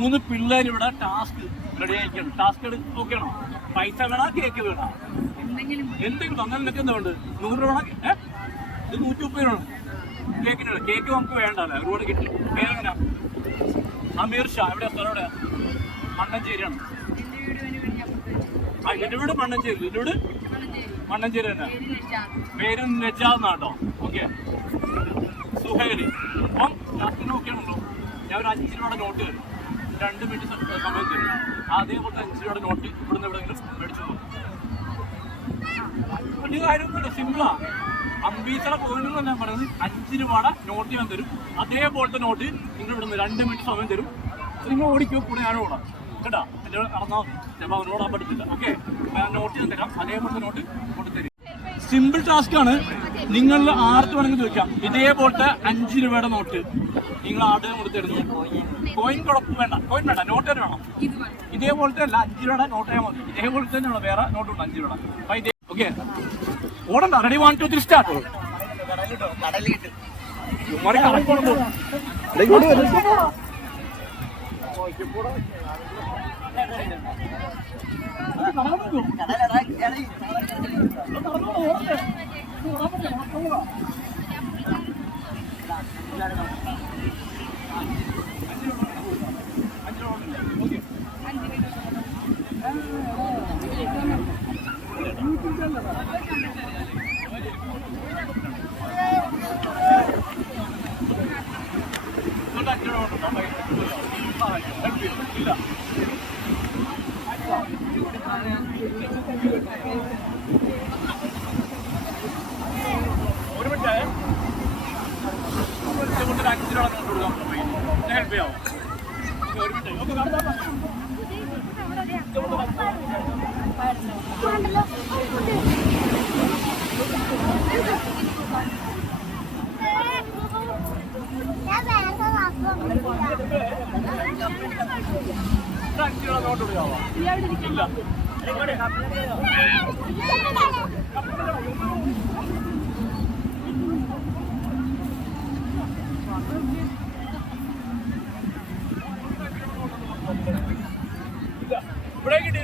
മൂന്ന് പിള്ളേർ ഇവിടെ ടാസ്ക് റെഡി ആയിരിക്കണം ടാസ്ക് ഓക്കെ പൈസ വേണോ? കേക്ക് വേണോ? എന്തെങ്കിലും അങ്ങനെ നിനക്ക് എന്താ വേണ്ടത് നൂറ് രൂപ ഇത് നൂറ്റി മുപ്പത് രൂപ കേക്കിനുള്ള കേക്ക് നമുക്ക് വേണ്ടല്ലോ. റോഡ് കിട്ടി. പേരെങ്ങനാ അമീർ ഷാ. എവിടെയാ? സ്ഥലം എവിടെയാ? മണ്ണഞ്ചേരിയാണ് ആ എന്റെ വീട് മണ്ണഞ്ചേരി. എന്റെ വീട്? മണ്ണഞ്ചേരി തന്നെ. പേര് നജാന്നാട്ടോ ഓക്കെ. സുഹേലി. അപ്പം ഓക്കെ നോക്കിയാണല്ലോ. ഞാൻ ഒരു അഞ്ച് രൂപയുടെ നോട്ട് തരും. രണ്ട് മിനിറ്റ് സമയം തരും. അതേപോലത്തെ അഞ്ച് രൂപയുടെ നോട്ട് ഇവിടുന്ന് എവിടെയെങ്കിലും മേടിച്ചു പോകും വലിയ കാര്യമൊന്നുമില്ല സിമ്പിളാണ് അമ്പീച്ചറ പോയിന്റ് ഞാൻ പറയുന്നത് അഞ്ച് രൂപയുടെ നോട്ട് ഞാൻ തരും. അതേപോലത്തെ നോട്ട് നിങ്ങൾ ഇവിടുന്ന് രണ്ട് മിനിറ്റ് സമയം തരും. നിങ്ങൾ ഓടിക്കോ കൂടെ ഞാനും ഓടാം. കേട്ടാ? എന്റെ നടന്നാൽ മതി. ഞാൻ അവനോട് ഓടാൻ പറ്റത്തില്ല. ഓക്കെ ഞാൻ നോട്ട് തരാം. അതേപോലത്തെ നോട്ട് കൊണ്ട് തരും. സിമ്പിൾ ടാസ്ക് ആണ്. നിങ്ങൾ ആർക്ക് വേണമെങ്കിൽ ചോദിക്കാം. ഇതേപോലത്തെ അഞ്ച് രൂപയുടെ നോട്ട് നിങ്ങൾ ആരുടെ കൊടുത്തിരുന്നു തരുന്നു? കോയിൻ കുഴപ്പം വേണ്ട. കോയിൻ വേണ്ട നോട്ട് തന്നെ വേണം. ഇതേപോലത്തെ അല്ല അഞ്ച് രൂപയുടെ നോട്ടേ മതി. ഇതേപോലത്തെ തന്നെയുള്ള വേറെ നോട്ട് ഉണ്ട് അഞ്ച് രൂപ അപ്പൊ ഇതേ okay ഓടണ്ട. Ready one two three start ഒരു മിനിറ്റ് ഒരു അഞ്ച് രൂപ നോട്ട് കൊടുക്കാം ഹെൽപ്പ് ചെയ്യാമോ ഒരു മിനിറ്റ് ഓക്കെ കാണാം ഒരു അഞ്ച് രൂപ നോട്ട് കൊടുക്കാമോ ഇല്ല ഇല്ല.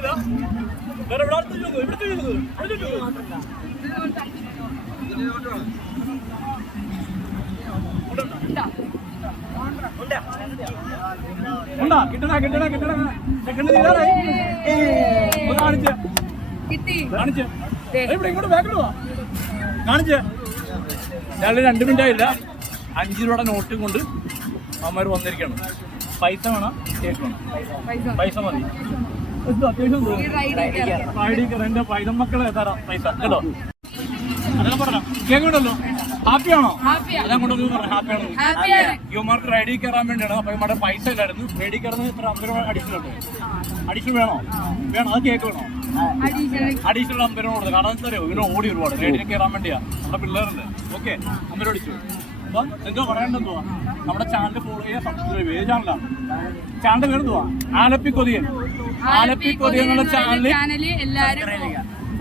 കിട്ടിയില്ല വേറെ ഇവിടെ അടുത്ത് ചോദിക്കും ഇവിടുത്തെ ചോദിക്കും ഇവിടെ ഉണ്ടാ? കിട്ടണ കിട്ടണ കിട്ടണ? സെക്കൻഡ് തീരാറായി ഒന്ന് കാണിച്ച്. കാണിച്ച്. ഇവിടെ ഇങ്ങോട്ട് ബാക്കിൽ പോവാ കാണിച്ച്. ഞങ്ങൾ രണ്ട് മിനിറ്റ് ആയില്ല. അഞ്ച് രൂപയുടെ നോട്ടും കൊണ്ട് അമ്മമാർ വന്നിരിക്കണം പൈസ വേണം കേക്ക് വേണം. പൈസ മതി. എന്തോ അത്യാവശ്യം എന്റെ പൈതം മക്കളെ തരാം പൈസ കേട്ടോ അതൊക്കെ പറഞ്ഞോ കേക്ക് ഉണ്ടല്ലോ ഹാപ്പിയാണോ ഹാപ്പിയാ. അതാ കൊണ്ടൊന്ന് പറഞ്ഞു ഹാപ്പിയാണോ യുവമാർക്ക് റൈഡിൽ കയറാൻ വേണ്ടിയാണ് അപ്പൊ നമ്മുടെ പൈസ ഇല്ലായിരുന്നു റൈഡിൽ കയറുന്നത് ഇത്ര അമ്പത് രൂപ അഡീഷണൽ ഉണ്ട് അഡീഷണൽ വേണോ വേണോ അത് കേക്ക് വേണോ അഡീഷണൽ അമ്പത് രൂപ കൊടുത്തത് കാരണം എന്താ ഇവന് ഓടി ഒരുപാട് റൈഡിൽ കയറാൻ വേണ്ടിയാ നമ്മുടെ പിള്ളേരുണ്ട് ഓക്കെ അമ്പത് അടിച്ചു അപ്പം എന്തോ പറയണ്ടെന്തുവാ നമ്മുടെ ചാനൽ ഫോളോ ചെയ്യാൻ സബ്സ്ക്രൈബ് ചെയ്യുക ചാനലാണ്? ചാനൽ പേരെന്തുവാ ആലപ്പി കൊതിയൻ. ആലപ്പി കൊതിയൻ എന്നുള്ള ചാനൽ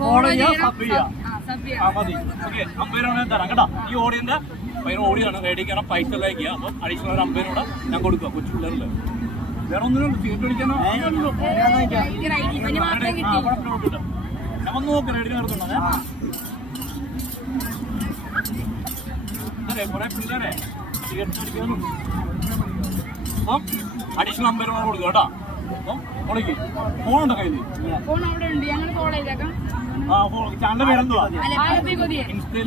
ഫോളോ ചെയ്യുക. സബ് ചെയ്യുക ആ മതി. ഓക്കെ അമ്പതിനാണ് തരാം. കേട്ടോ ഈ ഓടിയന്റെ ഭയങ്കര ഓടിയാണ് റെഡി കയറാൻ പൈസ ലൈക്കുക അപ്പം അഡീഷണൽ ഒരു അമ്പതിനോട് ഞാൻ കൊടുക്കുക കൊച്ചു പിള്ളേരിൽ. വേറെ ഒന്നിനും സീറ്റ് അടിക്കാനോ ഞാൻ വന്ന് നോക്കാം റെഡി നടത്തുന്നത് അതെ കുറെ പിള്ളേരെ. അടിക്കാനും അപ്പം അഡീഷണൽ കൊടുക്കുക കേട്ടോ. അപ്പം കൊടുക്കി ഫോണുണ്ടോ കയ്യിൽ ഫോൺ അവിടെ ഉണ്ട്. ഞങ്ങൾ ചെയ്തേക്കാം. ആ ഫോൺ ചാനലിന്റെ പേരെന്തുവാ? ഇൻസ്റ്റയിൽ